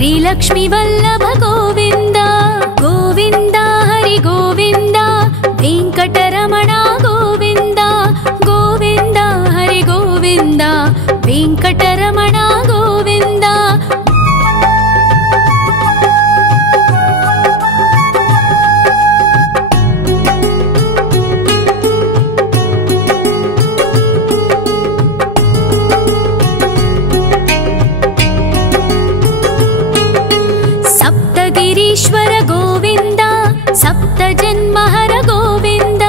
श्रीलक्ष्मी वल्लभ गोविंद गोविंद हरि गोविंद वेंकटरमण गोविंद गोविंद हरि गोविंद वेंकटरमण गोविंद सप्तगिरीश्वर गोविंद सप्तजन्महर गोविंद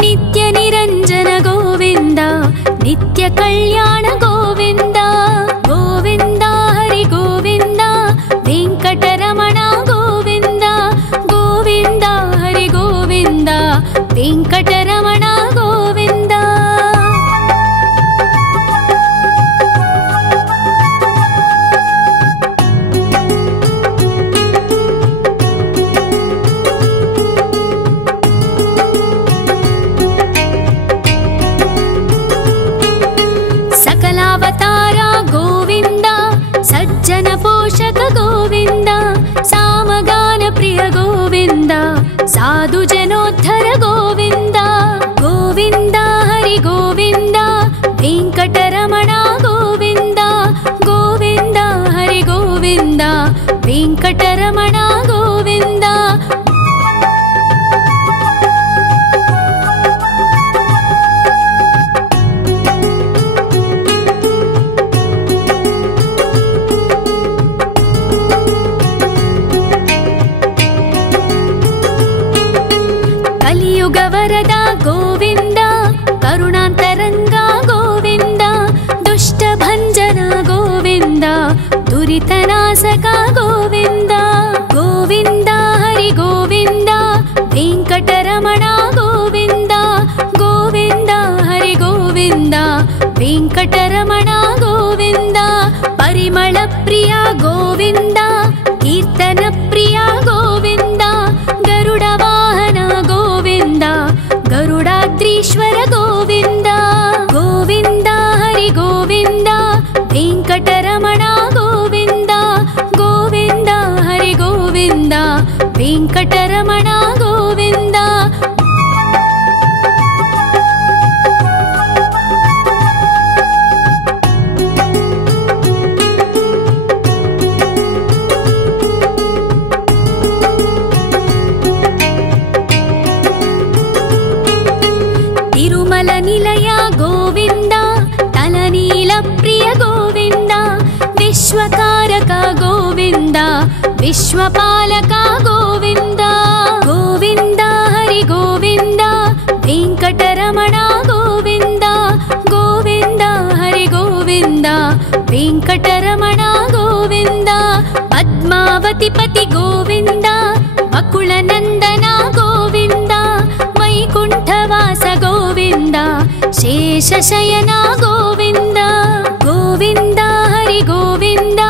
नित्य निरंजन गोविंद नित्य कल्याण गोविंद गोविंद हरि गोविंद वेंकटरमण गोविंद गोविंद हरि गोविंद वेंकटरमण गोविंद सकलावतारा गोविंद सज्जन पोषक गोविंद सामगान प्रिय गोविंद साधु जनोद्धर गोविंद गोविंद हरि गोविंद वेंकटरमण गोविंद गोविंद हरि गोविंद वेंकटरमण गोविंद कलियुग वरदा गोविंद करुणांतरंगा गोविंद दुष्ट भंजन गोविंद दुरितनाशका गोविंद गोविंद हरि गोविंद वेंकटरमण गोविंद गोविंद हरि गोविंद वेंकटरमण गोविंद परिमल प्रिय गोविंद कीर्तन प्रिय गोविंद गरुड़ वाहन गोविंद गरुडाद्रीश्वर गोविंद गोविंद हरि गोविंद वेंकटरमण गोविंद गोविंद हरि गोविंद वेंकटरमण गोविंद तिरुमल निलय गोविंद तलनील प्रिय गोविंद विश्वकारक गोविंद विश्वपालक गोविंद गोविंद हरि गोविंद वेंकटरमण गोविंद गोविंद हरि गोविंद वेंकटरमण गोविंद पद्मावती पति गोविंद बकुलनंदन गोविंद वैकुंठवास गोविंद शेषशयन गोविंद गोविंद हरि गोविंद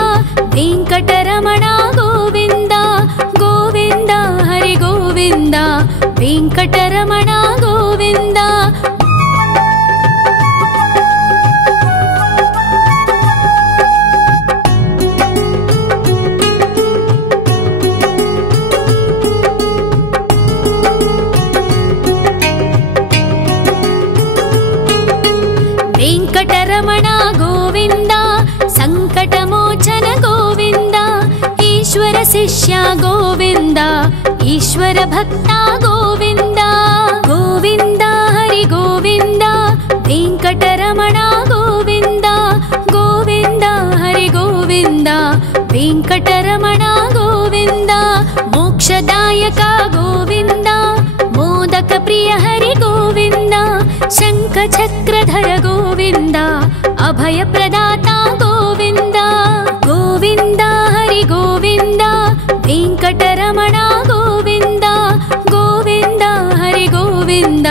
वेंकटरमण गोविंद गोविंद हरि गोविंद वेंकटरमण गोविंद वेंकटरमण गोविंद संकटमोचन गोविंद ईश्वर शिष्य गोविंद ईश्वर भक्त गोविंद गोविंद हरि गोविंद वेंकटरमण गोविंद गोविंद हरि गोविंद वेंकटरमण गोविंद मोक्षदायक गोविंद मोदक प्रिय हरि गोविंद शंख चक्रधर गोविंद अभय प्रदाता गोविंद गोविंद हरि गोविंद वेंकटरमण गोविंद गोविंद हरि गोविंद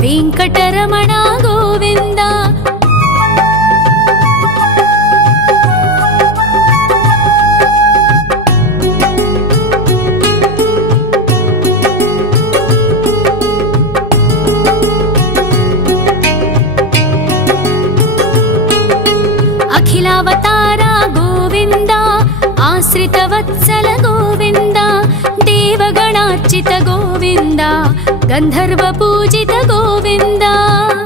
वेंकटरमण गोविंद अखिलावतारा गोविंद आश्रित आश्रितवत्सल गोविन्द देवगणार्चित गोविन्द गन्धर्वपूजित गोविन्द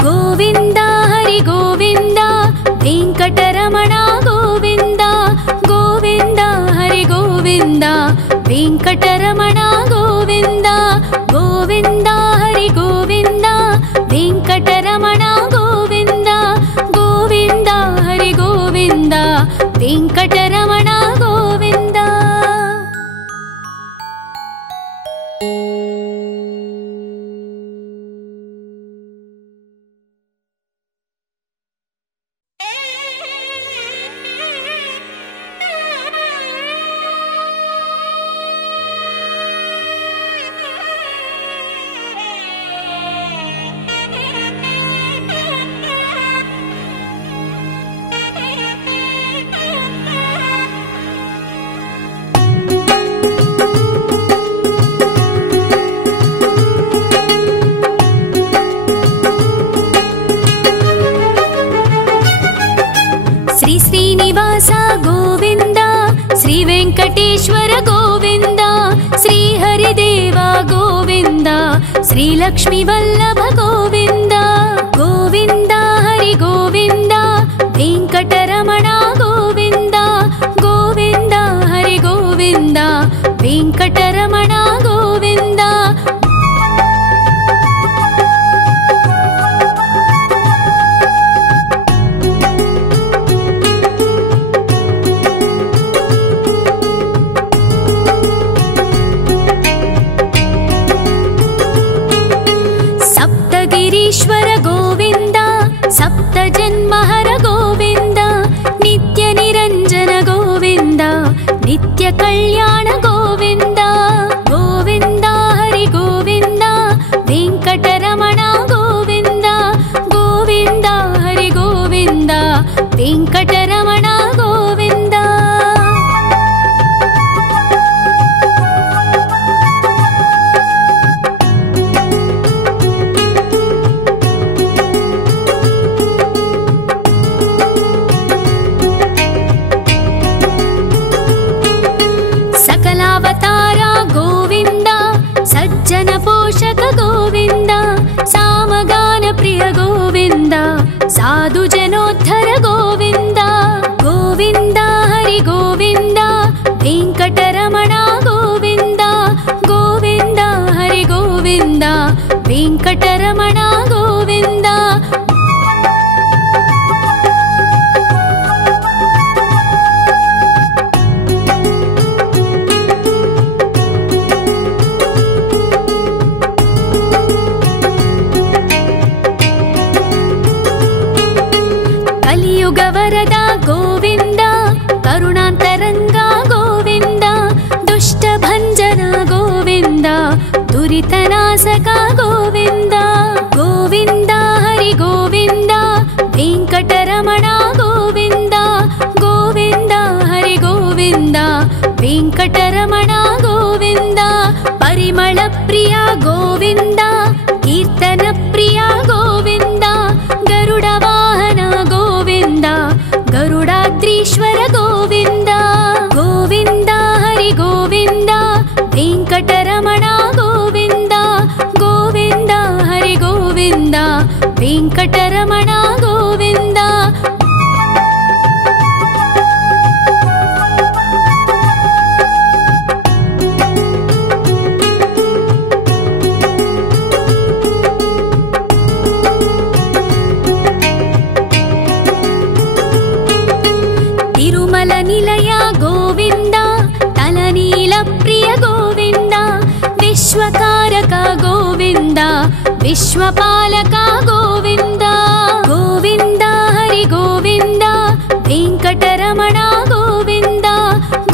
गोविन्द हरि गोविन्द वेङ्कटरमण गोविन्द गोविन्द हरि गोविन्द वेङ्कटरमण गोविन्द गोविन्द हरि गोविन्द वेङ्कटरमण गोविन्द गोविन्द हरि गोविन्द वेङ्कटरमण गोविन्द। श्रीनिवास गोविन्द श्री वेङ्कटेश्वर गोविन्द श्री हरिदेव गोविन्द श्री लक्ष्मी वल्लभ गोविन्द गोविन्द हरि गोविन्द वेङ्कटरमण गोविन्द गोविन्द हरि गोविन्द वेङ्कटरमण गोविन्द। ईश्वर गोविन्द सप्तजन्महर गोविन्द नित्य निरञ्जन गोविन्द नित्य कल्याण गोविन्द गोविन्द हरि गोविन्द वेङ्कटरमण गोविन्द गोविन्द हरि गोविन्द वेङ्कटरमण गोविन्द। सकलावतार गोविन्द सज्जन पोषक गोविन्द सामगान प्रिय गोविन्द साधु जनोद्धर गोविन्द गोविन्द हरि गोविन्द वेङ्कटरमण गोविन्द गोविन्द हरि गोविन्द वेङ्कटरमण गोविन्द। कलियुगवरद गोविन्द करुणान्तरङ्ग गोविन्द दुष्टभञ्जन गोविन्द दुरितनाशक गोविन्द गोविन्द हरि गोविन्द वेङ्कटरमण गोविन्द गोविन्द हरि गोविन्द वेङ्कटरमण गोविन्द। परिमल प्रिय गोविन्द कीर्तन प्रिय गोविन्द गरुड वाहन गोविन्द गरुडाद्रीश्वर गोविन्द गोविन्द हरि गोविन्द वेङ्कटरमण गोविन्द गोविन्द हरि गोविन्द वेङ्कटरमण गोविन्द। तिरुमल निलय गोविन्द तलनील प्रिय गोविन्द विश्वकारक गोविन्द विश्वपालक गोविन्द गोविन्द हरि गोविन्द वेङ्कटरमण गोविन्द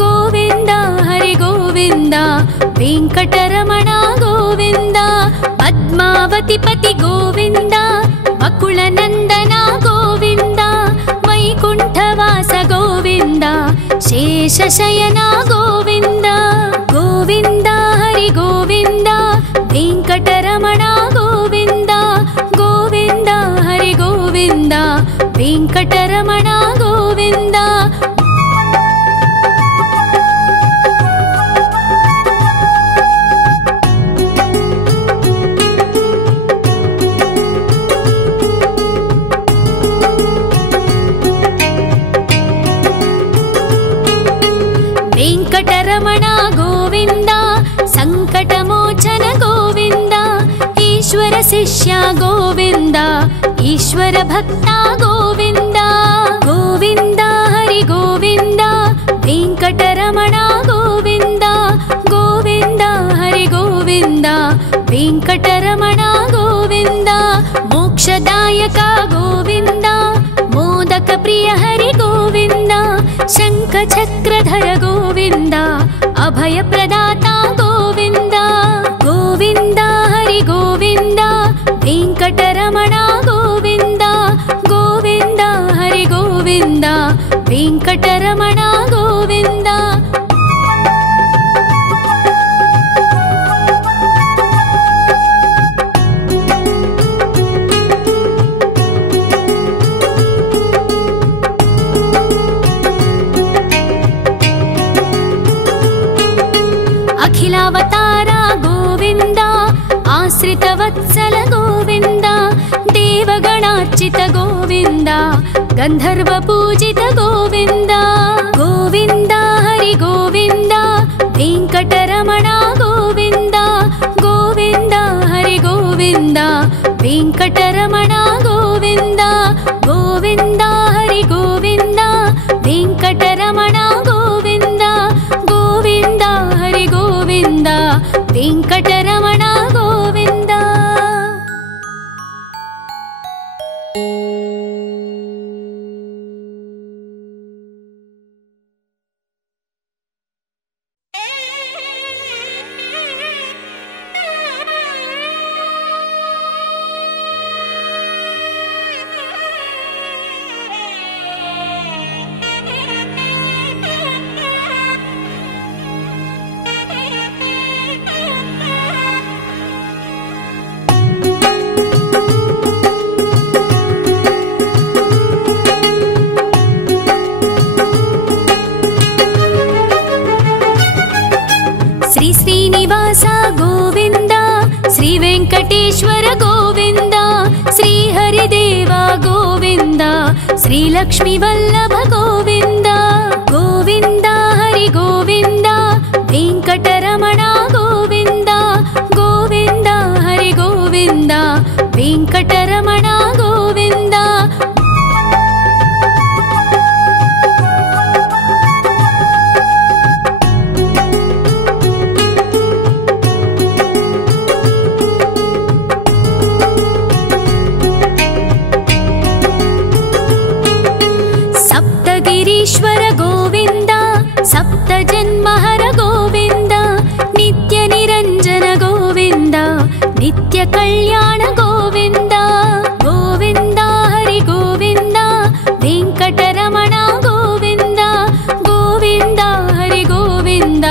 गोविन्द हरि गोविन्द वेङ्कटरमण गोविन्द। पद्मावती पति गोविन्द वकुलनन्दन गोविन्द वैकुण्ठवास गोविन्द शेषशयन गोविन्द गोविन्द हरि गोविन्द वेङ्कटरमण गोविन्द गोविन्द हरि गोविन्द वेङ्कटरमण गोविन्द। वेङ्कटरमण गोविन्द सङ्कटमोचन गोविन्द ईश्वर शिष्य गोविन्द ईश्वर भक्ता गोविन्द गोविन्द हरि गोविन्द वेङ्कटरमण गोविन्द गोविन्द हरि गोविन्द वेङ्कटरमण गोविन्द मोक्षदायक गोविन्द मोदक प्रिय हरि गोविन्द शङ्खचक्रधर गोविन्द अभय प्रदाता गोविन्द गोविन्द हरि गोविन्द वेङ्कटरमण गोविन्द गोविन्द हरि गोविन्द वेङ्कटरमण गोविन्द अखिलावतार गोविन्द आश्रितवत्सल गोविन्द देवगणार्चित गोविन्द गन्धर्व पूजित गोविन्द गोविन्द हरि गोविन्द वेङ्कटरमण गोविन्द गोविन्द हरि गोविन्द वेङ्कटरमण गोविन्द गोविन्द हरि गोविन्द वेङ्कटरमण गोविन्द गोविन्द हरि गोविन्द वेङ्कटरमण गोविन्द श्रीनिवास गोविन्द श्री वेङ्कटेश्वर गोविन्द श्री हरिदेव गोविन्द श्री लक्ष्मी वल्लभ गोविन्द गोविन्द हरि गोविन्द वेङ्कटरमण गोविन्द गोविन्द हरि गोविन्द वेङ्कटरमण गोविन्द ईश्वर गोविन्द सप्त जन्महर गोविन्द नित्य निरञ्जन गोविन्द नित्य कल्याण गोविन्द गोविन्द हरि गोविन्द वेङ्कटरमण गोविन्द गोविन्द हरि गोविन्द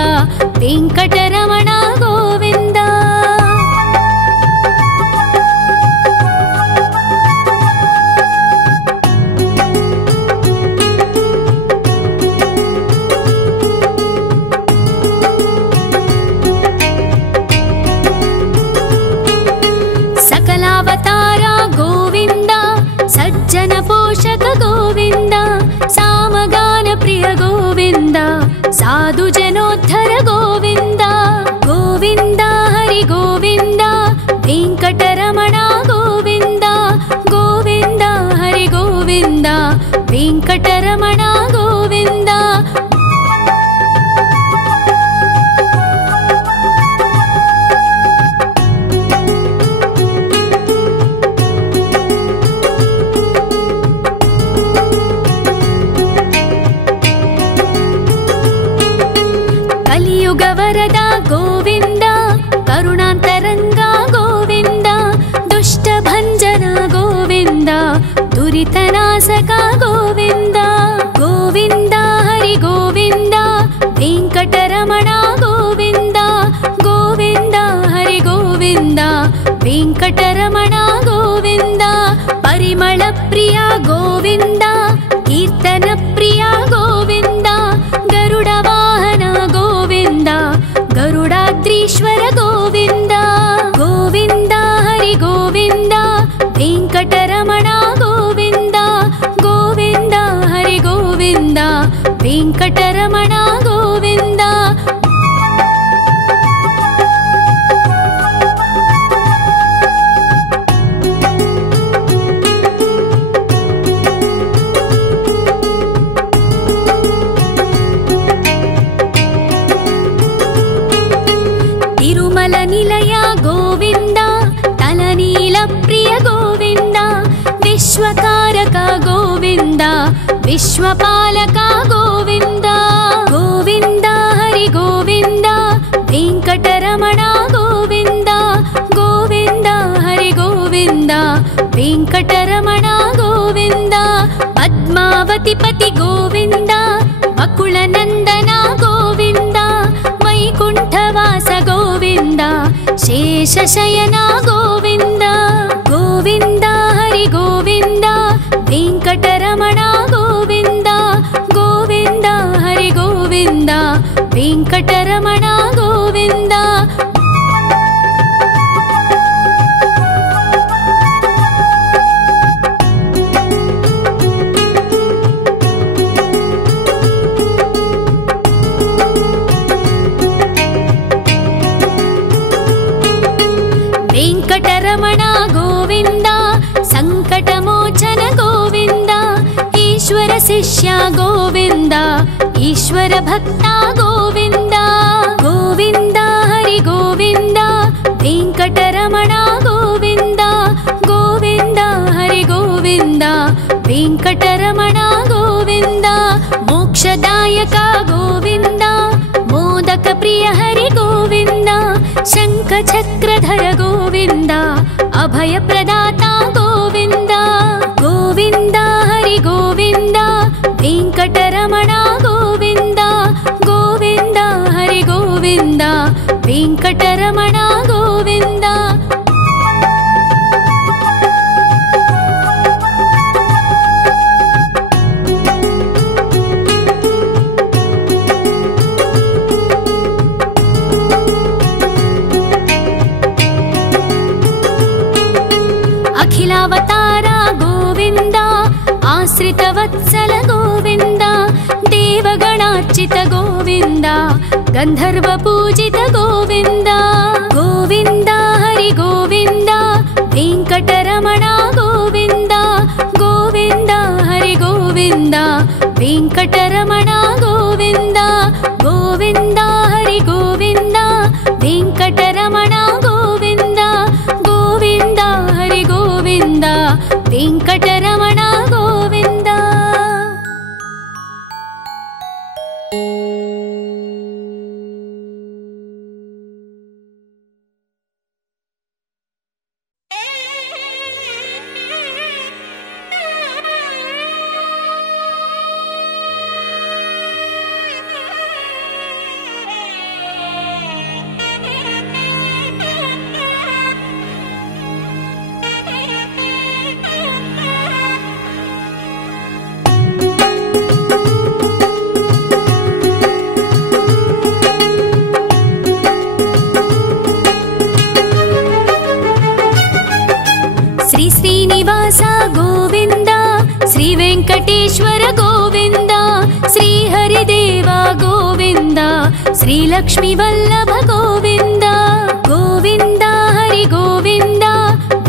वेङ्कटरमण गोविन्द सकलावतार गोविन्द सज्जन पोषक गोविन्द सामगान प्रिय गोविन्द साधु जनोद्धर गोविन्द गोविन्द हरि गोविन्द वेङ्कटरमण गोविन्द गोविन्द हरि गोविन्द वेङ्कटरमण गोविन्द कलियुगवरद गोविन्द करुणान्तरङ्ग गोविन्द दुष्टभञ्जन गोविन्द दुरितनाशक गोविन्द गोविन्द हरि गोविन्द वेङ्कटरमण गोविन्द गोविन्द हरि गोविन्द वेङ्कटरमण गोविन्द परिमल प्रिय गोविन्द कीर्तन प्रिय गोविन्द गरुड वाहन गोविन्द गरुडाद्रीश्वर गोविन्द गोविन्द हरि गोविन्द वेङ्कटरमण गोविन्द गोविन्द हरि गोविन्द वेङ्कटरमण गोविन्द निर्मल निलय गोविन्द तलनील प्रिय गोविन्द विश्वकारक गोविन्द विश्वपालक गोविन्द गोविन्द हरि गोविन्द वेंकटरमण गोविन्द गोविन्द हरि गोविन्द वेंकटरमण गोविन्द पद्मावती पति गोविन्द वकुलनन्दन गोविन्द वैकुण्ठवास गोविन्द शेषशयन गोविन्द गोविन्द हरि गोविन्द वेंकटरमण गोविन्द गोविन्द हरि गोविन्द वेंकटरमण गोविन्द वेंकटरमण गोविन्द संकटमोचन गोविन्द ईश्वर शिष्य गोविन्द ईश्वर भक्त गोविन्द गोविन्द हरि गोविन्द वेंकटरमण गोविन्द गोविन्द हरि गोविन्द वेंकटरमण गोविन्द मोक्षदायक गोविन्द मोदक प्रिय हरि गोविन्द शंख चक्रधर गोविन्द अभय प्रदाता गोविन्द गोविन्द हरि गोविन्द वेंकटरमण गोविन्द गोविन्द हरि गोविन्द वेंकटरमण गोविन्द अखिलावतार गोविन्द आश्रितवत्सल गोविन्द देवगणार्चित गोविन्द गन्धर्व पूजित गोविन्द गोविन्द हरि गोविन्द वेंकटरमण गोविन्द गोविन्द हरि गोविन्द वेंकटरमण गोविन्द गोविन्द हरि गोविन्द वेंकटरमण गोविन्द गोविन्द हरि गोविन्द वेंकटरमण गोविन्द श्री श्रीनिवास गोविन्द श्री वेंकटेश्वर गोविन्द श्री हरिदेव गोविन्द श्री लक्ष्मी वल्लभ गोविन्द गोविन्द हरि गोविन्द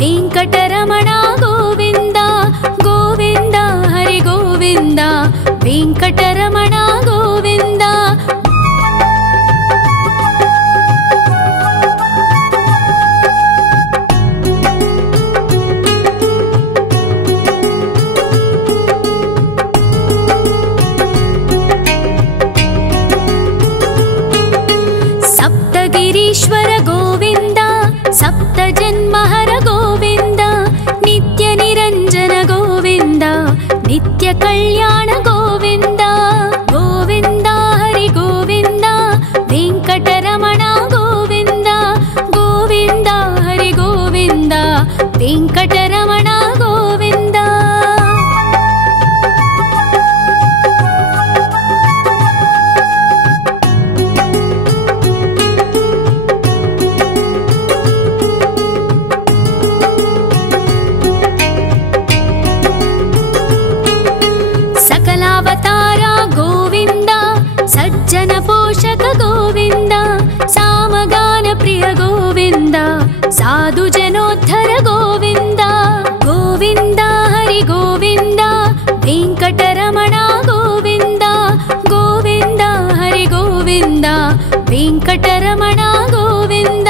वेंकटरमण गोविन्द गोविन्द हरि गोविन्द वेंकटरमण गोविन्द सप्तगिरीश्वर गोविन्द सप्तजन्महर गोविन्द नित्य निरञ्जन गोविन्द नित्य कल्याण गोविन्द गोविन्द हरि गोविन्द वेंकटरमण गोविन्द गोविन्द हरि गोविन्द वेंकटरमण गोविन्द सकलावतार गोविन्द सज्जन पोषक गोविन्द सामगान प्रिय गोविन्द साधु जनोद्धर गोविन्द गोविन्द हरि गोविन्द वेंकटरमण गोविन्द गोविन्द हरि गोविन्द वेंकटरमण गोविन्द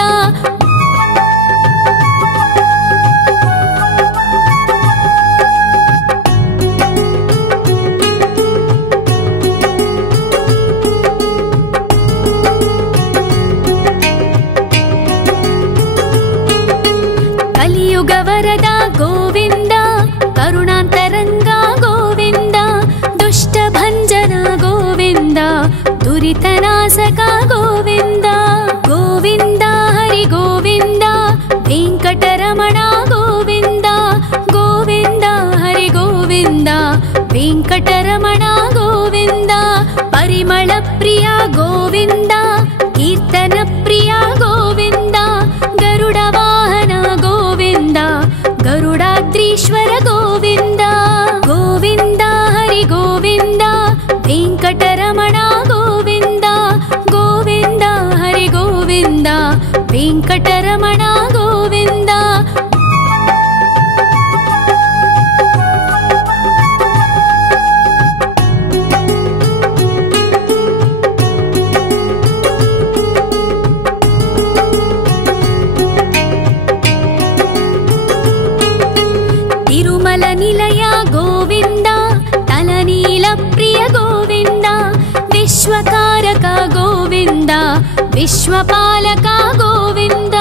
विश्वपालक गोविन्द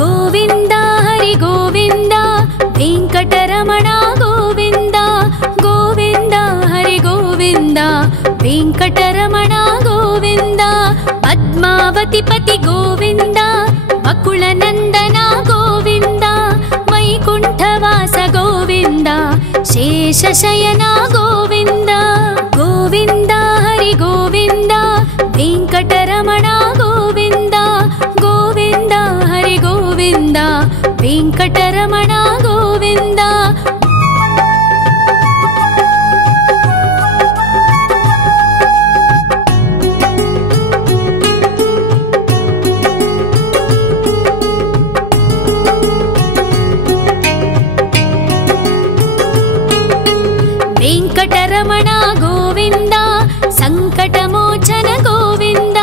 गोविन्द हरि गोविन्द वेङ्कटरमण गोविन्द गोविन्द हरि गोविन्द वेङ्कटरमण गोविन्द पद्मावतिपति गोविन्द वकुलनन्दन गोविन्द वैकुण्ठवास गोविन्द शेषशयन गोविन्द गोविन्द हरि गोविन्द वेङ्कटरमण गोविन्द गोविन्द हरि गोविन्द वेङ्कटरमण गोविन्द वेङ्कटरमण गोविन्द संकटमोचन गोविन्द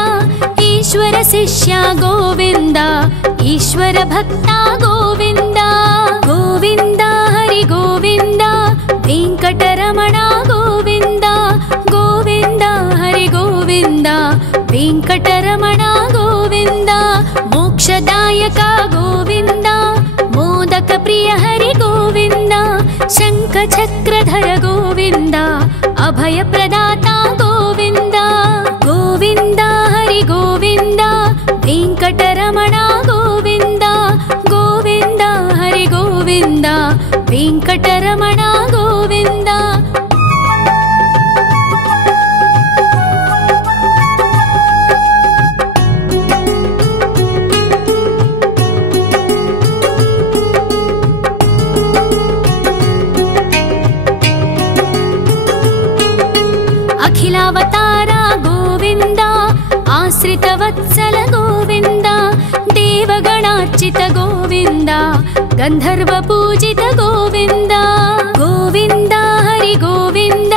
ईश्वर शिष्य गोविन्द ईश्वर भक्त गोविन्द गोविन्द हरि गोविन्द वेङ्कटरमण गोविन्द गोविन्द हरि गोविन्द वेङ्कटरमण गोविन्द मोक्षदायक गोविन्द मोदक प्रिय हरि गोविन्द शङ्खचक्रधर गोविन्द अभयप्रदाता गोविन्द गोविन्द हरि गोविन्द वेङ्कटरमण गोविन्द गोविन्द हरि गोविन्द वेङ्कटरमण गोविन्द अखिलावतार गोविन्द आश्रितवत्सल गोविन्द देवगणार्चित गोविन्द गन्धर्व पूजित गोविन्द गोविन्द हरि गोविन्द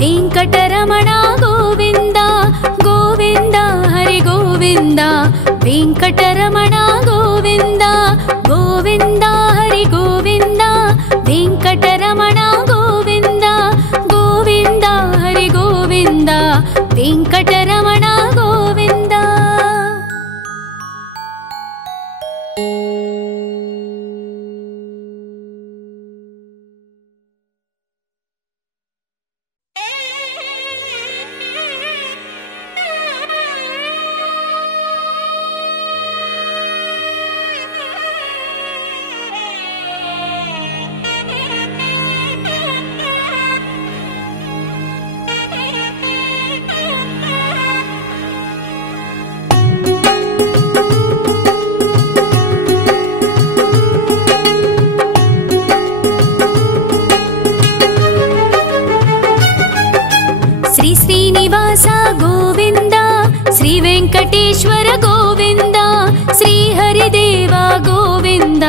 वेङ्कटरमण गोविन्द गोविन्द हरि गोविन्द वेङ्कटरमण गोविन्द गोविन्द हरि गोविन्द वेङ्कटरमण गोविन्द गोविन्द हरि गोविन्द वेङ्कटरमण गोविन्द श्री श्रीनिवास गोविन्द श्री वेङ्कटेश्वर गोविन्द श्री हरिदेव गोविन्द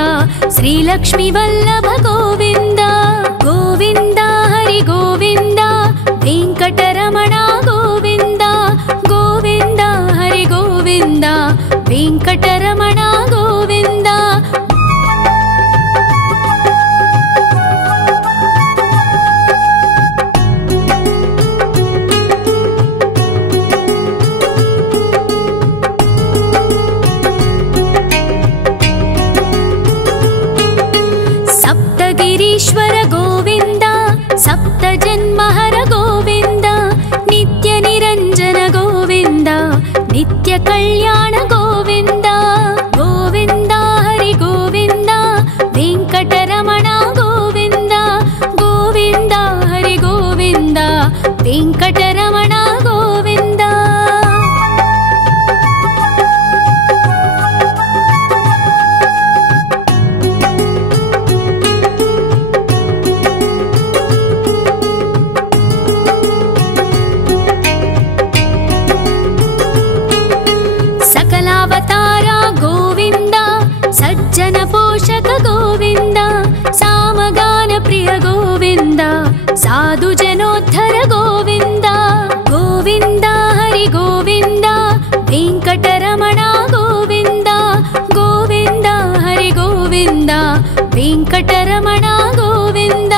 श्री लक्ष्मीवल्लभ गोविन्द गोविन्द हरि गोविन्द वेङ्कटरमण गोविन्द गोविन्द हरि गोविन्द वेङ्कटरमण गोविन्द सप्तगिरीश्वर गोविन्द सप्तजन्महर गोविन्द नित्यनिरञ्जन गोविन्द नित्यकल्याण गोविन्द गोविन्द हरि गोविन्द वेङ्कटरमण गोविन्द गोविन्द हरि गोविन्द वेङ्कटरमण गोविन्द सकलावतार गोविन्द सज्जन पोषक गोविन्द सामगान प्रिय गोविन्द साधु जनोद्धर गोविन्द गोविन्द हरि गोविन्द वेङ्कटरमण गोविन्द गोविन्द हरि गोविन्द वेङ्कटरमण गोविन्द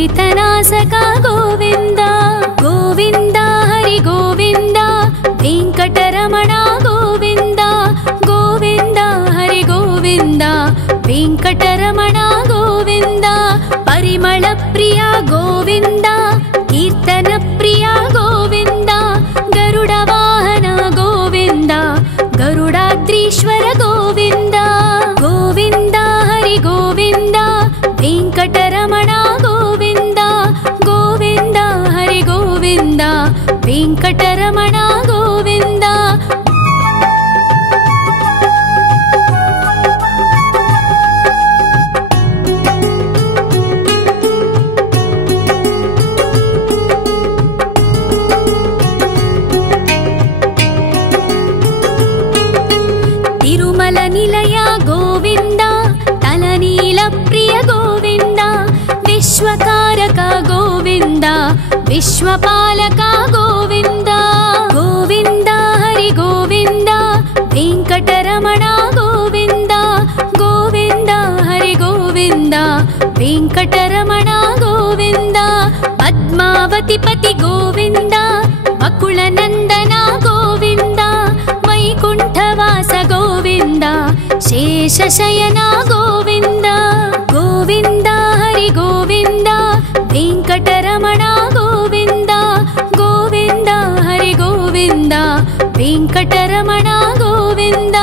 दुरितनाशक गोविन्द गोविन्द हरि गोविन्द वेङ्कटरमण गोविन्द गोविन्द हरि गोविन्द वेङ्कटरमण गोविन्द परिमल प्रिय गोविन्द कीर्तन प्रिय गोविन्द गरुड वाहन गोविन्द गरुडाद्रीश्वर गोविन्द गोविन्द हरि गोविन्द वेङ्कटरमण गोविन्द गोविन्द हरि गोविन्द वेङ्कटरमण गोविन्द तिरुमल निलय गोविन्द तलनील प्रिय गोविन्द विश्वकारक गोविन्द विश्वपालक गोविन्द गोविन्द हरि गोविन्द वेङ्कटरमण गोविन्द गोविन्द हरि गोविन्द वेङ्कटरमण गोविन्द पद्मावति पति गोविन्द वकुलनन्दन गोविन्द वैकुण्ठवास गोविन्द शेषशयन गोविन्द गोविन्द हरि गोविन्द वेङ्कटरमण गोविन्द गोविन्द हरि गोविन्द वेङ्कटरमण गोविन्द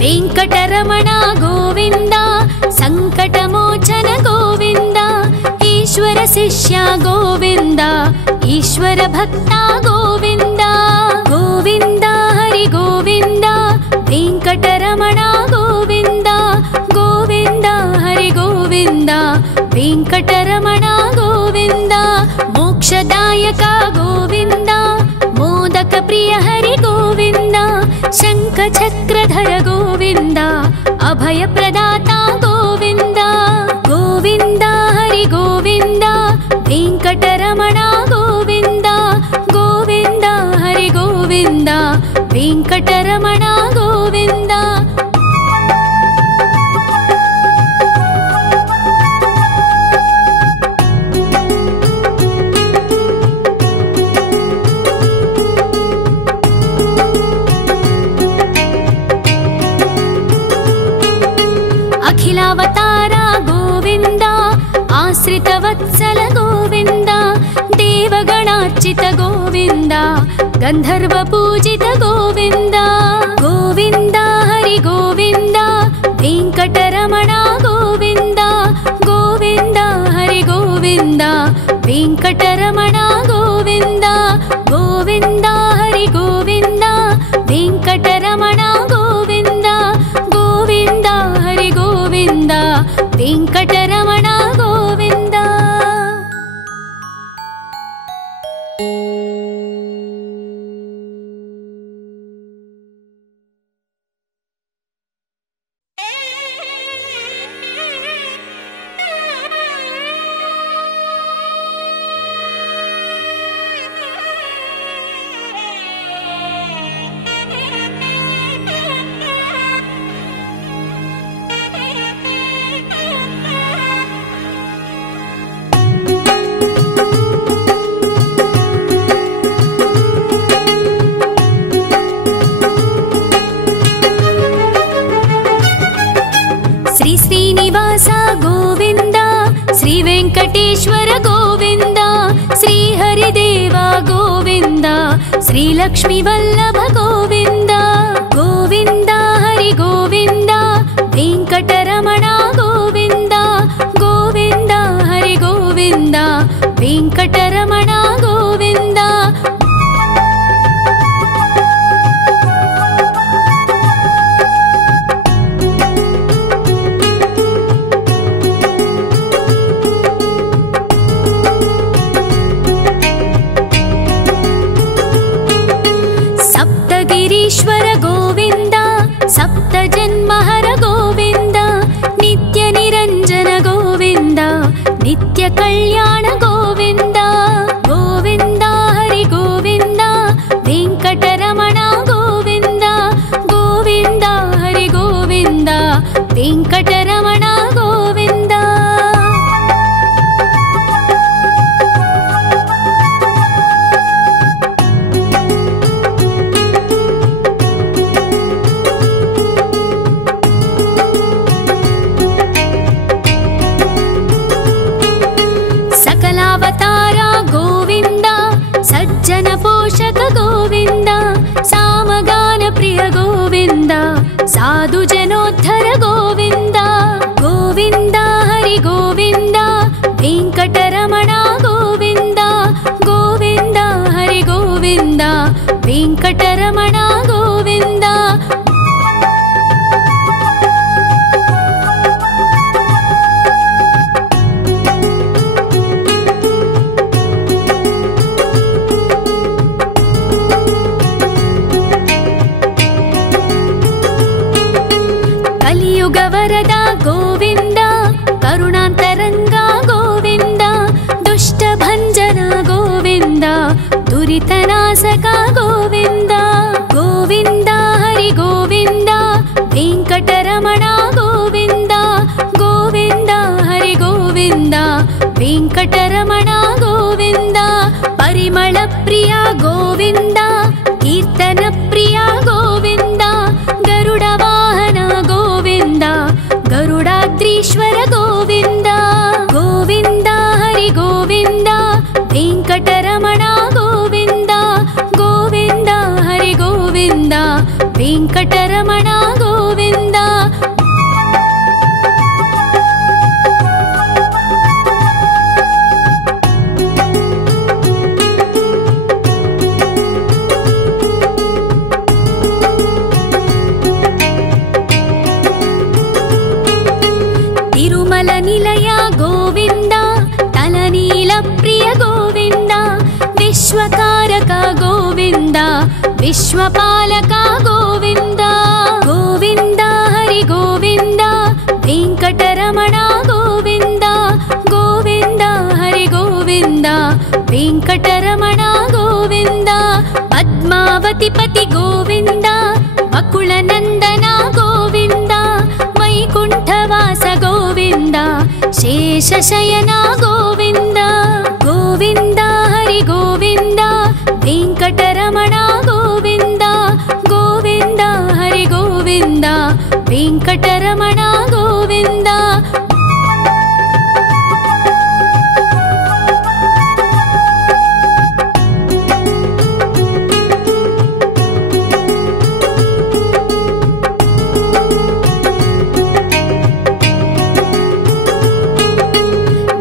वेङ्कटरमण गोविन्द सङ्कटमोचन गोविन्द ईश्वर शिष्य गोविन्द ईश्वर भक्त गोविन्द गोविन्द हरि गोविन्द वेङ्कटरमण गोविन्द गोविन्द हरि गोविन्द वेङ्कटरमण गोविन्द मोक्षदायक गोविन्द मोदक प्रिय हरि गोविन्द शङ्खचक्रधर गोविन्द अभयप्रदाता गोविन्द गोविन्द हरि गोविन्द वेङ्कटरमण गोविन्द गोविन्द हरि गोविन्द वेङ्कटरमण गोविन्द अखिलावतार गोविन्द आश्रितवत्सल गोविन्द देवगणार्चित गोविन्द गन्धर्व पूजित गोविन्द गोविन्द हरि गोविन्द वेङ्कटरमण गोविन्द गोविन्द हरि गोविन्द वेङ्कटरमण गोविन्द गोविन्द हरि गोविन्द वेङ्कटरमण गोविन्द गोविन्द हरि गोविन्द वेङ्कटरमण गोविन्द श्रीनिवास गोविन्द श्री वेङ्कटेश्वर गोविन्द श्री हरिदेव गोविन्द श्री लक्ष्मी वल्लभ गोविन्द गोविन्द हरि गोविन्द वेङ्कटरमण गोविन्द गोविन्द हरि गोविन्द वेङ्कटरमण गोविन्द ವೆಂಕಟರಮಣ ಗೋವಿಂದ. ಸಕಲಾವತಾರ ಗೋವಿಂದ, ಸಜ್ಜನ ಪೋಷಕ ಗೋವಿಂದ, ಸಾಮಗಾನ ಪ್ರಿಯ ಗೋವಿಂದ, ಸಾಧು ಜನೋದ್ಧರ ಗೋವಿಂದ. ಗೋವಿಂದ ಹರಿ ಗೋವಿಂದ, ವೆಂಕಟರಮಣ ಗೋವಿಂದ. ಗೋವಿಂದ ಹರಿ ಗೋವಿಂದ, ವೆಂಕಟರಮಣ ಗೋವಿಂದ. ಕಲಿಯುಗ ವರದ ಗೋವಿಂದ, ಕರುಣಾಂತರಂಗ ಗೋವಿಂದ, ದುಷ್ಟ ಭಂಜನ ಗೋವಿಂದ, ದುರಿತನಾಶಕ ಗೋವಿಂದ. ಗೋವಿಂದ ಹರಿ ಗೋವಿಂದ, ವೆಂಕಟರಮಣ ಗೋವಿಂದ. ಗೋವಿಂದ ಹರಿ ಗೋವಿಂದ, ವೆಂಕಟರಮಣ ಗೋವಿಂದ. ಪರಿಮಳ ಪ್ರಿಯ ಗೋವಿಂದ, ಕೀರ್ತನ ಪ್ರಿಯ ಗೋವಿಂದ, ಗರುಡ ವಾಹನ ಗೋವಿಂದ, ಗರುಡಾದ್ರೀಶ್ವರ ಗೋವಿಂದ. ಗೋವಿಂದ ಹರಿ ಗೋವಿಂದ, ವೆಂಕಟರಮಣ ಗೋವಿಂದ. ಗೋವಿಂದ ಹರಿ ಗೋವಿಂದ, ವೆಂಕಟರಮಣ ಗೋವಿಂದ. ತಿರುಮಲ ನಿಲಯ ಗೋವಿಂದ, ತಲನೀಲ ಪ್ರಿಯ ಗೋವಿಂದ, ವಿಶ್ವಕಾರಕ ಗೋವಿಂದ, ವಿಶ್ವಪಾಲಕ ಗೋವಿಂದ. ಗೋವಿಂದ ಹರಿ ಗೋವಿಂದ, ವೆಂಕಟರಮಣ ಗೋವಿಂದ. ಗೋವಿಂದ ಹರಿ ಗೋವಿಂದ, ವೆಂಕಟರಮಣ ಗೋವಿಂದ. ಪದ್ಮಾವತಿ ಪತಿ ಗೋವಿಂದ, ಬಕುಳ ನಂದನ ಗೋವಿಂದ, ವೈಕುಂಠವಾಸ ಗೋವಿಂದ, ಶೇಷಶಯನ ಗೋವಿಂದ. ಗೋವಿಂದ ಹರಿ ಗೋವಿಂದ, ವೆಂಕಟರಮಣ ಗೋವಿಂದ. ಗೋವಿಂದ ಹರಿ ಗೋವಿಂದ, ವೆಂಕಟರಮಣ ಗೋವಿಂದ.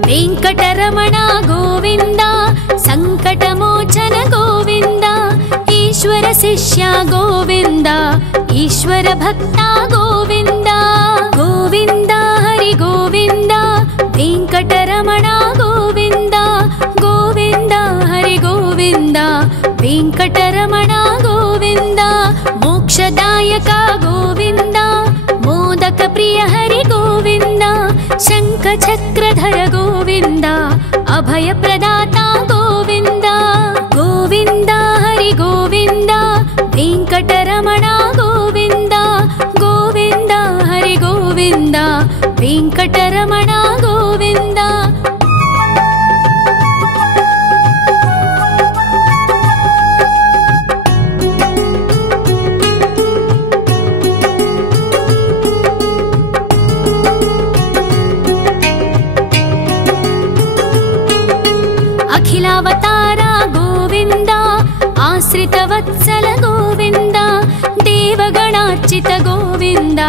ವೆಂಕಟರಮಣ ಗೋವಿಂದ, ಸಂಕಟಮೋಚನ ಗೋವಿಂದ, ಈಶ್ವರ ಶಿಷ್ಯ ಗೋವಿಂದ, ಈಶ್ವರ ಭಕ್ತ ಗೋವಿಂದ. ಗೋವಿಂದ ಹರಿ ಗೋವಿಂದ, ವೆಂಕಟರಮಣ ಗೋವಿಂದ. ಗೋವಿಂದ ಹರಿ ಗೋವಿಂದ, ವೆಂಕಟರಮಣ ಗೋವಿಂದ. ಮೋಕ್ಷದಾಯಕ ಗೋವಿಂದ, ಮೋದಕ ಪ್ರಿಯ ಹರಿ ಗೋವಿಂದ, ಶಂಖ ಚಕ್ರಧರ ಗೋವಿಂದ, ಅಭಯ ಪ್ರದಾತ ಗೋವಿಂದ. ಗೋವಿಂದ ಹರಿ ಗೋವಿಂದ, ವೆಂಕಟರಮಣ ಗೋವಿಂದ. ಗೋವಿಂದ ಹರಿ ಗೋವಿಂದ, ವೆಂಕಟರಮಣ ಗೋವಿಂದ. ಅಖಿಲಾವತಾರ ಗೋವಿಂದ, ಆಶ್ರಿತ ವತ್ಸಲ ಗೋವಿಂದ, ದೇವಗಣಾರ್ಚಿತ ಗೋವಿಂದ,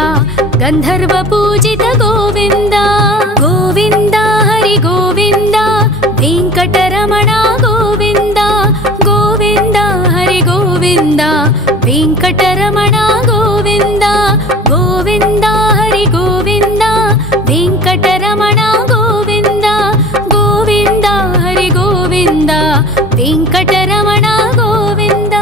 ಗಂಧರ್ವ ಪೂಜಿತ ಗೋವಿಂದ. ಗೋವಿಂದ ಹರಿ ಗೋವಿಂದ, ವೆಂಕಟರಮಣ ಗೋವಿಂದ. ಗೋವಿಂದ ಹರಿ ಗೋವಿಂದ, ವೆಂಕಟರಮಣ ಗೋವಿಂದ. ಗೋವಿಂದ ಹರಿ ಗೋವಿಂದ, ವೆಂಕಟರಮಣ ಗೋವಿಂದ. ಗೋವಿಂದ ಹರಿ ಗೋವಿಂದ, ವೆಂಕಟರಮಣ ಗೋವಿಂದ.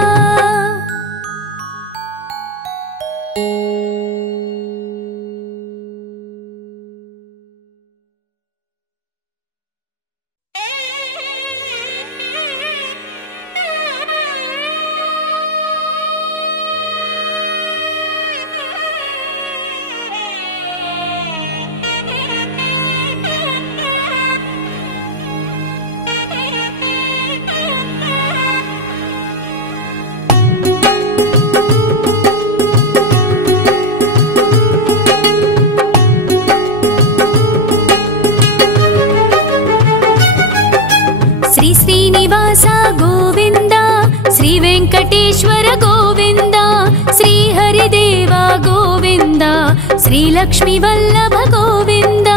ವೆಂಕಟೇಶ್ವರ ಗೋವಿಂದ, ಶ್ರೀ ಹರಿದೇವ ಗೋವಿಂದ, ಶ್ರೀ ಲಕ್ಷ್ಮೀ ವಲ್ಲಭ ಗೋವಿಂದ.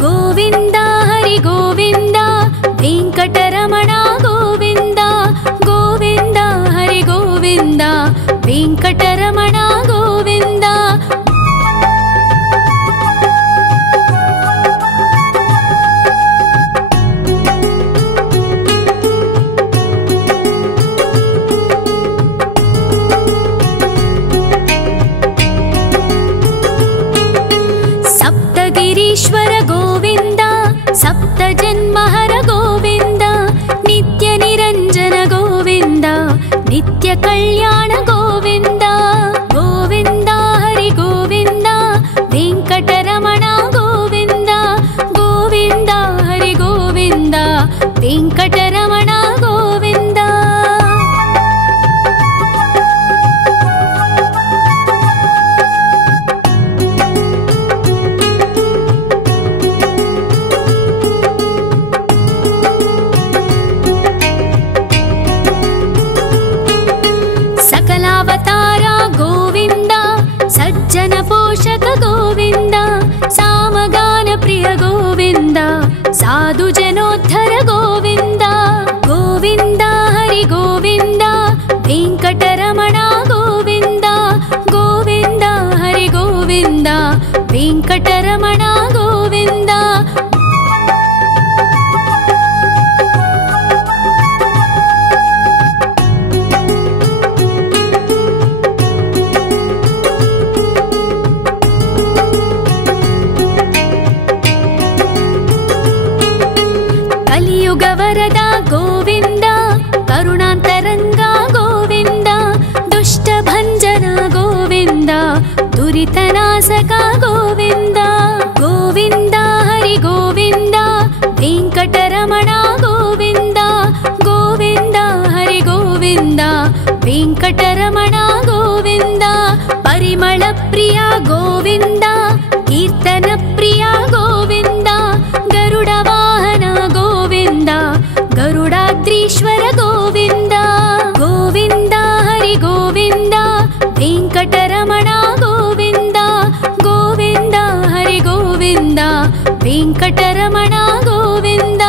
ಗೋವಿಂದ ಹರಿ ಗೋವಿಂದ, ವೆಂಕಟರಮಣ ಗೋವಿಂದ. ಗೋವಿಂದ ಹರಿ ಗೋವಿಂದ, ವೆಂಕಟರಮಣ ಗೋವಿಂದ. ಸಪ್ತಗಿರೀಶ್ವರ ಗೋವಿಂದ, ಸಪ್ತ ಜನ್ಮಹರ ಗೋವಿಂದ, ನಿತ್ಯ ನಿರಂಜನ ಗೋವಿಂದ, ನಿತ್ಯ ಕಲ್ಯಾಣ ಗೋವಿಂದ. ಗೋವಿಂದ ಹರಿ ಗೋವಿಂದ, ವೆಂಕಟರಮಣ ಗೋವಿಂದ. ಗೋವಿಂದ ಹರಿ ಗೋವಿಂದ, ವೆಂಕಟರಮಣ ಗೋವಿಂದ. सकलावतार गोविंद, सज्जन पोषक गोविंद, सामगान प्रिय गोविंद, साधु जनोद्धर गोविंद. गोविंद हरि गोविंद, वेंकटरमण गोविंद. गोविंद हरि गोविंद, वेंकटरमण गोविंद. ಕಲಿಯುಗವರದ ಗೋವಿಂದ, ಕರುಣಾಂತರಂಗ ಗೋವಿಂದ, ದುಷ್ಟ ಭಂಜನ ಗೋವಿಂದ, ದುರಿತನಾಶಕ ಗೋವಿಂದ. ಗೋವಿಂದ ಹರಿ ಗೋವಿಂದ, ವೆಂಕಟರಮಣ ಗೋವಿಂದ. ಗೋವಿಂದ ಹರಿ ಗೋವಿಂದ, ವೆಂಕಟರಮಣ ಗೋವಿಂದ. ಪರಿಮಳ ಪ್ರಿಯ ಗೋವಿಂದ, ಕೀರ್ತನ ಪ್ರಿಯ ಗೋವಿಂದ, ಗರುಡ ವಾಹನ ಗೋವಿಂದ, ಗರುಡಾದ್ರೀಶ್ವರ ಗೋವಿಂದ. ಗೋವಿಂದ ಹರಿ ಗೋವಿಂದ, ವೆಂಕಟರಮಣ ಗೋವಿಂದ. ಗೋವಿಂದ ಹರಿ ಗೋವಿಂದ, ವೆಂಕಟರಮಣ ಗೋವಿಂದ.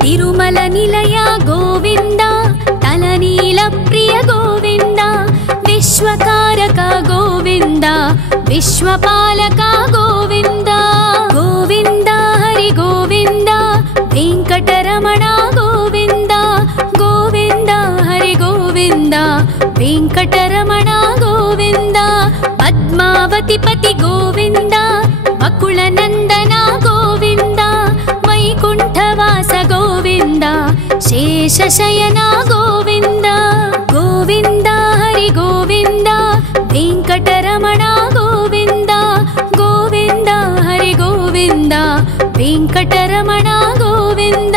ತಿರುಮಲ ನಿಲಯ ಗೋವಿಂದ, ತಲನೀಲ ಪ್ರಿಯ ಗೋವಿಂದ, ವಿಶ್ವಕಾರಕ ಗೋವಿಂದ, ವಿಶ್ವಪಾಲಕ ಗೋವಿಂದ. ಗೋವಿಂದ ಹರಿ ಗೋವಿಂದ, ವೆಂಕಟರಮಣ ಗೋವಿಂದ. ಗೋವಿಂದ ಹರಿ ಗೋವಿಂದ, ವೆಂಕಟರಮಣ ಗೋವಿಂದ. ಪದ್ಮಾವತಿ ಪತಿ ಗೋವಿಂದ, ಬಕುಳ ನಂದನ ಗೋವಿಂದ, ವೈಕುಂಠವಾಸ ಗೋವಿಂದ, ಶೇಷಶಯನ ಗೋವಿಂದ. ಗೋವಿಂದ ಹರಿ ಗೋವಿಂದ, ವೆಂಕಟರಮಣ ಗೋವಿಂದ. ಗೋವಿಂದ ಹರಿ ಗೋವಿಂದ, ವೆಂಕಟರಮಣ ಗೋವಿಂದ.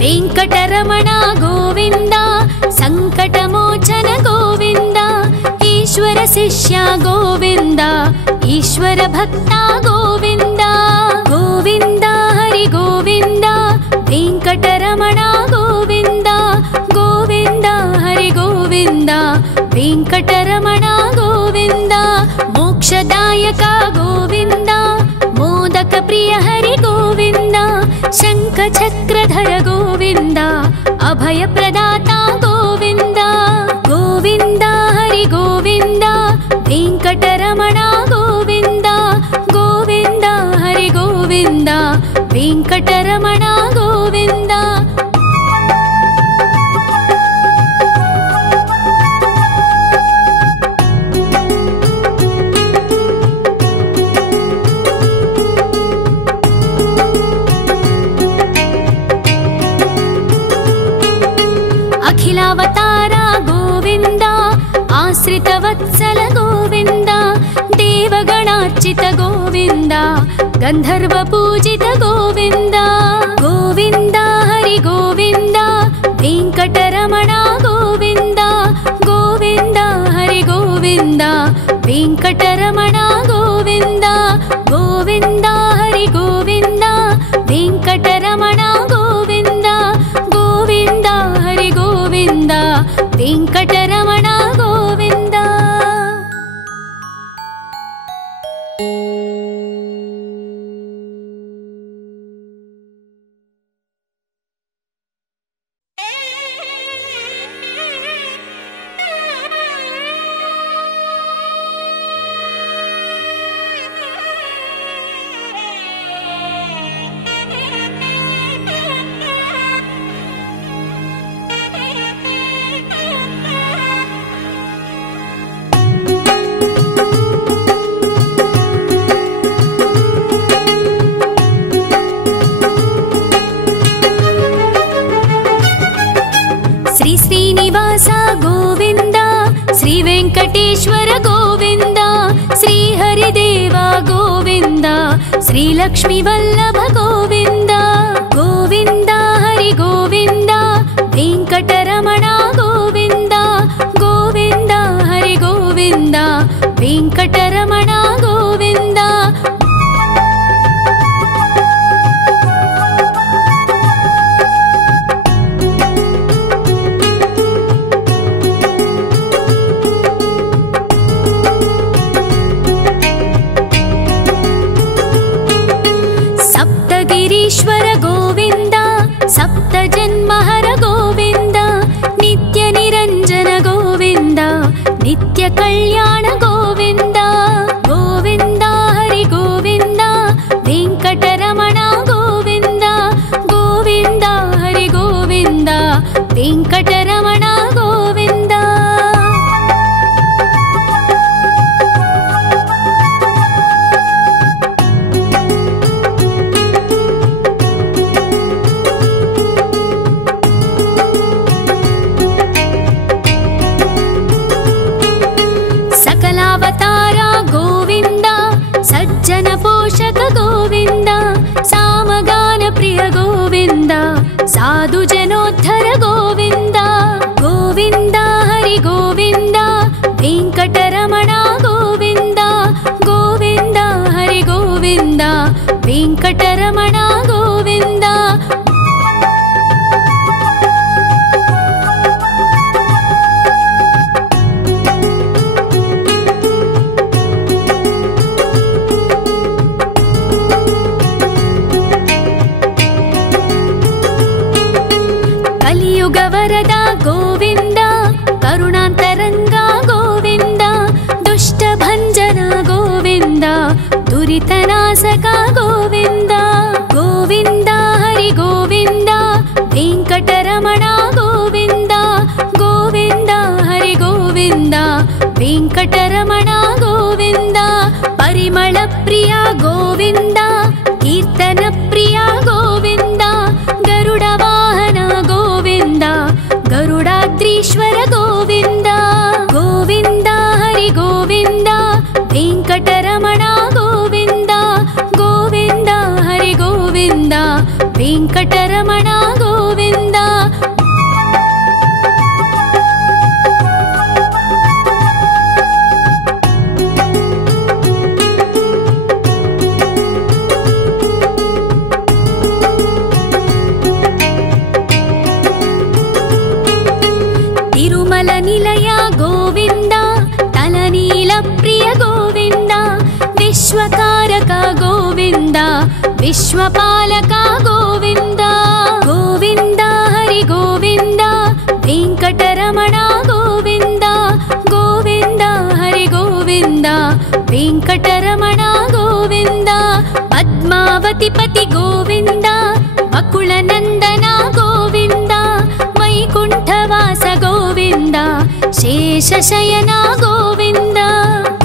ವೆಂಕಟರಮಣ ಗೋವಿಂದ, ಸಂಕಟಮೋಚನ ಗೋವಿಂದ, ಈಶ್ವರ ಶಿಷ್ಯ ಗೋವಿಂದ, ಈಶ್ವರ ಭಕ್ತ ಗೋವಿಂದ. ಗೋವಿಂದ ಹರಿ ಗೋವಿಂದ, ವೆಂಕಟರಮಣ ಗೋವಿಂದ. ಗೋವಿಂದ ಹರಿ ಗೋವಿಂದ, ವೆಂಕಟರಮಣ ಗೋವಿಂದ. ಮೋಕ್ಷದಾಯಕ ಗೋವಿಂದ, ಮೋದಕ ಪ್ರಿಯ ಹರಿ ಗೋವಿಂದ, ಶಂಖ ಚಕ್ರಧರ ಗೋವಿಂದ, ಅಭಯ ಪ್ರದಾತ ಗೋವಿಂದ. ಗೋವಿಂದ ಹರಿ ಗೋವಿಂದ, ವೆಂಕಟರಮಣ ಗೋವಿಂದ. ಗೋವಿಂದ ಹರಿ ಗೋವಿಂದ, ವೆಂಕಟರಮಣ ಗೋವಿಂದ. वत्सल गोविन्द देवगणार्चित गोविन्द गन्धर्व पूजित गोविन्द गोविन्द हरि गोविन्द वेङ्कटरमण गोविन्द गोविन्द हरि गोविन्द वेङ्कटरमण गोविन्द गोविन्द हरि गोविन्द वेङ्कटरमण गोविन्द गोविन्द हरि गोविन्द वेङ्कटरमण गोविन्द। वेङ्कटेश्वर गोविन्द श्रीहरिदेव गोविन्द श्रीलक्ष्मी वल्लभ गोविन्द गोविन्द हरि गोविन्द वेङ्कटरमण गोविन्द गोविन्द हरि गोविन्द वेङ्कटरमण गोविन्द। ईश्वर गोविन्द सप्तजन्महर गोविन्द नित्य निरञ्जन गोविन्द नित्य कल्याण गोविन्द गोविन्द हरि गोविन्द वेङ्कटरमण गोविन्द गोविन्द हरि गोविन्द वेङ्कटरमण गोविन्द। सज्जन पोषक गोविन्द सामगान प्रिय गोविन्द साधु जनोद्धर गोविन्द गोविन्द हरि गोविन्द वेङ्कटरमण गोविन्द गोविन्द हरि गोविन्द वेङ्कटरमण गोविन्द। वरद गोविन्द करुणान्तरङ्ग गोविन्द दुष्टभञ्जन गोविन्द दुरितनाशक गोविन्द गोविन्द हरि गोविन्द वेङ्कटरमण गोविन्द गोविन्द हरि गोविन्द वेङ्कटरमण गोविन्द। परिमल प्रिय गोविन्द कीर्तन प्रिय गोविन्द गरुड वाहन गोविन्द गरुडाद्रीश्वर गोविन्द गोविन्द हरि गोविन्द वेङ्कटरमण गोविन्द गोविन्द हरि गोविन्द वेङ्कटरमण गोविन्द। तिरुमल निलय गोविन्द तलनील प्रिय गोविन्द विश्वकारक गोविन्द विश्वपालक गोविन्द गोविन्द हरि गोविन्द वेङ्कटरमण गोविन्द गोविन्द हरि गोविन्द वेङ्कटरमण गोविन्द। पद्मावती पति गोविन्द वकुलनन्दन गोविन्द वैकुण्ठवास गोविन्द शेषशयन गोविन्द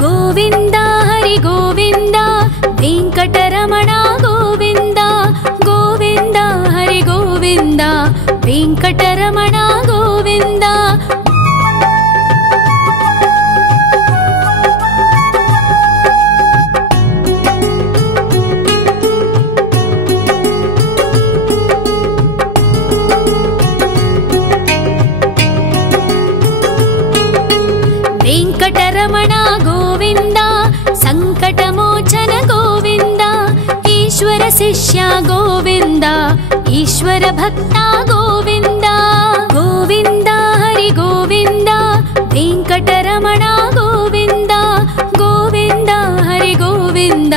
गोविन्द हरि गोविन्द वेङ्कटरमण गोविन्द गोविन्द हरि गोविन्द वेङ्कटरमण गोविन्द। ಶಿಷ್ಯ ಗೋವಿಂದ ಈಶ್ವರ ಭಕ್ತ ಗೋವಿಂದ ಗೋವಿಂದ ಹರಿ ಗೋವಿಂದ ವೆಂಕಟರಮಣ ಗೋವಿಂದ ಗೋವಿಂದ ಹರಿ ಗೋವಿಂದ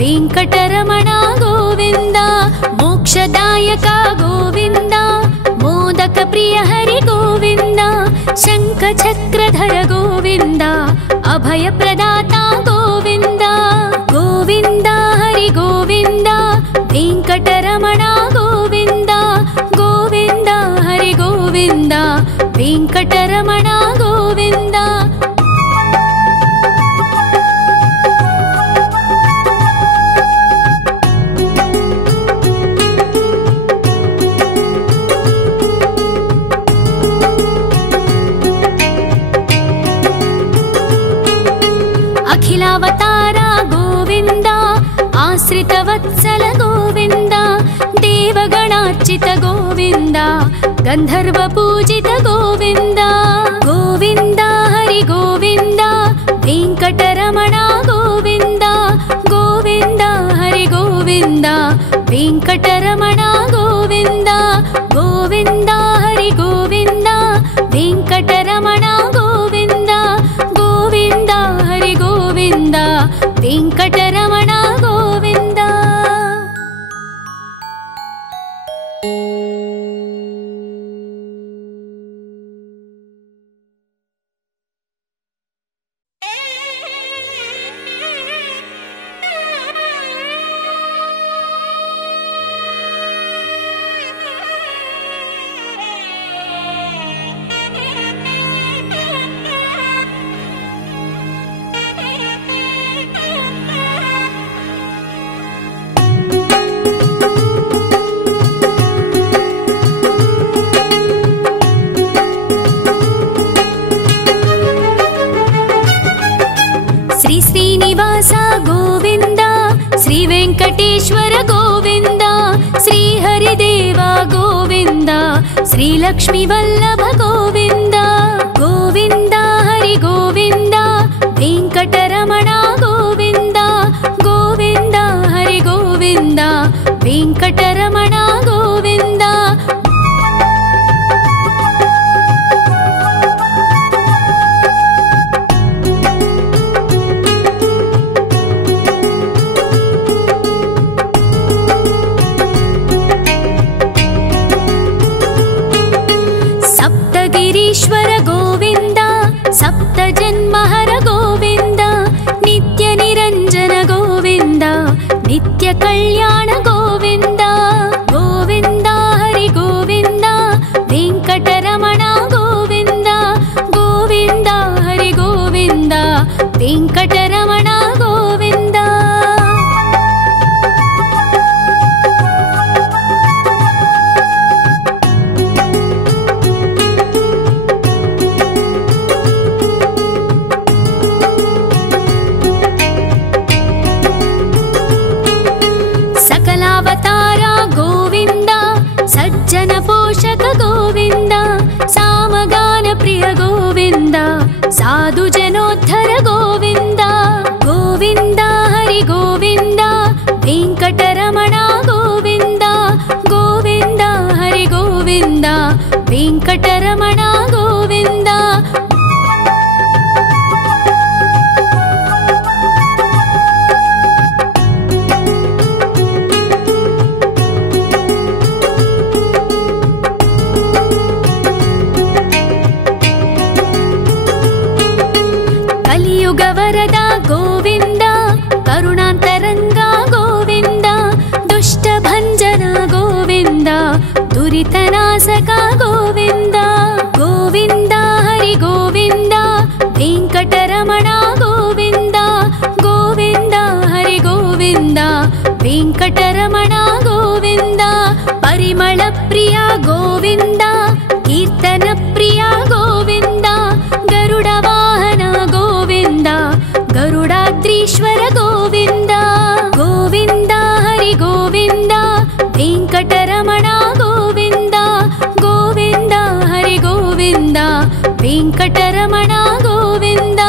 ವೆಂಕಟರಮಣ ಗೋವಿಂದ ಮೋಕ್ಷದಾಯಕ ಗೋವಿಂದ ಮೋದಕ ಪ್ರಿಯ ಹರಿ ಗೋವಿಂದ ಶಂಖ ಚಕ್ರಧರ ಗೋವಿಂದ ಅಭಯ ಪ್ರದಾತ ಗೋವಿಂದ ಗೋವಿಂದ ಹರಿ ಗೋವಿಂದ ವೆಂಕಟರಮಣ ಗೋವಿಂದ ಗೋವಿಂದ ಹರಿ ಗೋವಿಂದ ವೆಂಕಟರಮಣ ಗೋವಿಂದ ಅಖಿಲಾವತಾರ ಗೋವಿಂದ ಆಶ್ರಿತವತ್ಸಲ ಗೋವಿಂದ ದೇವಗಣಾರ್ಚಿತ ಗೋವಿಂದ ಗಂಧರ್ವ ಪೂಜಿತ ಗೋವಿಂದ ಗೋವಿಂದ ಹರಿ ಗೋವಿಂದ ವೆಂಕಟರಮಣ ಗೋವಿಂದ ಗೋವಿಂದ ಹರಿ ಗೋವಿಂದ ವೆಂಕಟರಮಣ ಗೋವಿಂದ ಗೋವಿಂದ ಹರಿ ಗೋವಿಂದ ವೆಂಕಟರಮಣ ಗೋವಿಂದ ಗೋವಿಂದ ಹರಿ ಗೋವಿಂದ ವೆಂಕಟರಮಣ ಗೋವಿಂದ ಶ್ರೀ ಶ್ರೀನಿವಾಸ ಗೋವಿಂದ ಶ್ರೀ ವೆಂಕಟೇಶ್ವರ ಗೋವಿಂದ ಶ್ರೀ ಹರಿದೇವ ಗೋವಿಂದ ಶ್ರೀ ಲಕ್ಷ್ಮೀ ವಲ್ಲಭ ಗೋವಿಂದ ಗೋವಿಂದ ಹರಿ ಗೋವಿಂದ ವೆಂಕಟರಮಣ ಗೋವಿಂದ ಗೋವಿಂದ ಹರಿ ಗೋವಿಂದ ವೆಂಕಟರಮಣ ಗೋವಿಂದ ಸಪ್ತಗಿರೀಶ್ವರ ಗೋವಿಂದ ಸಪ್ತ ಜನ್ಮಹರ ಗೋವಿಂದ ನಿತ್ಯ ನಿರಂಜನ ಗೋವಿಂದ ನಿತ್ಯ ಕಲ್ಯಾಣ ಗೋವಿಂದ ಗೋವಿಂದ ಹರಿ ಗೋವಿಂದ ವೆಂಕಟರಮಣ ಗೋವಿಂದ ಗೋವಿಂದ ಹರಿ ಗೋವಿಂದ ವೆಂಕಟರಮಣ ಗೋವಿಂದ ಸಕಲಾವತಾರ ಗೋವಿಂದ ಸಜ್ಜನ ಪೋಷಕ ಗೋವಿಂದ ಸಾಮಗಾನ ಪ್ರಿಯ ಗೋವಿಂದ ಸಾಧು ಜನೋದ್ಧರ ಗೋವಿಂದ ಗೋವಿಂದ ಹರಿ ಗೋವಿಂದ ವೆಂಕಟರಮಣ ಗೋವಿಂದ ಗೋವಿಂದ ಹರಿ ಗೋವಿಂದ ವೆಂಕಟರಮಣ ಗೋವಿಂದ ಕಲಿಯುಗ ವರದ ಗೋವಿಂದ ಕರುಣಾಂತರಂಗ ಗೋವಿಂದ ದುಷ್ಟ ಭಂಜನ ಗೋವಿಂದ ದುರಿತನಾಶಕ ಗೋವಿಂದ ಗೋವಿಂದ ಹರಿ ಗೋವಿಂದ ವೆಂಕಟರಮಣ ಗೋವಿಂದ ಗೋವಿಂದ ಹರಿ ಗೋವಿಂದ ವೆಂಕಟರಮಣ ಗೋವಿಂದ ಪರಿಮಳ ಪ್ರಿಯ ಗೋವಿಂದ ಕೀರ್ತನ ಪ್ರಿಯ ಗೋವಿಂದ ಗರುಡ ವಾಹನ ಗೋವಿಂದ ಗರುಡಾದ್ರೀಶ್ವರ ಗೋವಿಂದ ಗೋವಿಂದ ಹರಿ ಗೋವಿಂದ ವೆಂಕಟರಮಣ ಗೋವಿಂದ ಗೋವಿಂದ ಹರಿ ಗೋವಿಂದ ವೆಂಕಟರಮಣ ಗೋವಿಂದ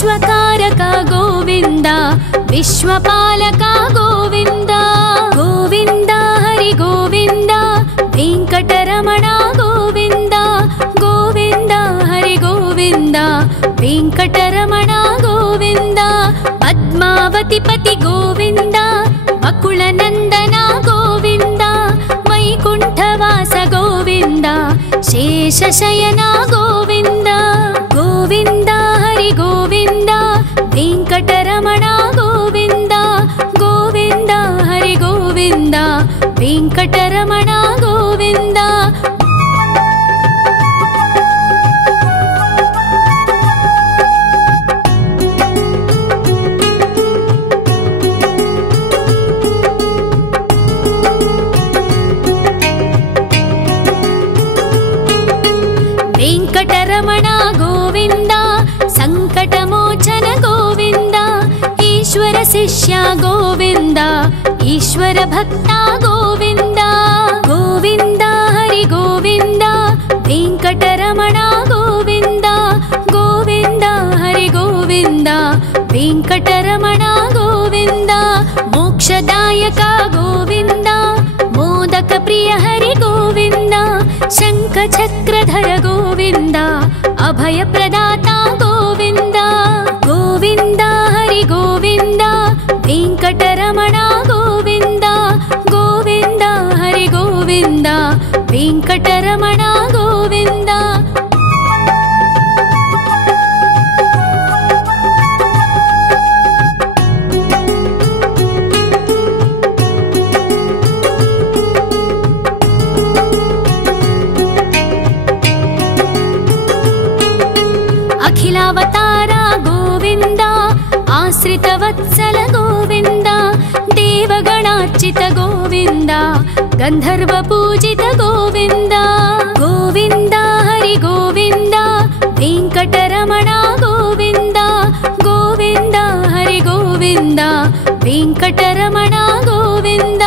विश्वकारक गोविन्द विश्वपालक गोविन्द गोविन्द हरि गोविन्द वेङ्कटरमण गोविन्द गोविन्द हरि गोविन्द वेङ्कटरमण गोविन्द पद्मावतिपति गोविन्द वकुलनन्दन गोविन्द वैकुण्ठवास गोविन्द शेषशयन गोविन्द गोविन्द हरि गोविन्द वेङ्कटरमण गोविन्द गोविन्द हरि गोविन्द वेङ्कटरमण गोविन्द वेङ्कटरमण गोविन्द सङ्कटमोचन गोविन्द ईश्वर शिष्य गोविन्द ईश्वर भक्त गोविन्द गोविन्द हरि गोविन्द वेङ्कटरमण गोविन्द गोविन्द हरि गोविन्द वेङ्कटरमण गोविन्द मोक्षदायक गोविन्द मोदक प्रिय हरि गोविन्द शङ्खचक्रधर गोविन्द अभयप्रदाता गोविन्द गोविन्द हरि गोविन्द वेङ्कटरमण गोविन्द गोविन्द हरि गोविन्द वेङ्कटरमण गोविन्द अखिलावतार गोविन्द आश्रितवत्सल गोविन्द देवगणार्चित गोविन्द गन्धर्वपूजित गोविन्द गोविन्द हरि गोविन्द वेङ्कटरमण गोविन्द गोविन्द हरि गोविन्द वेङ्कटरमण गोविन्द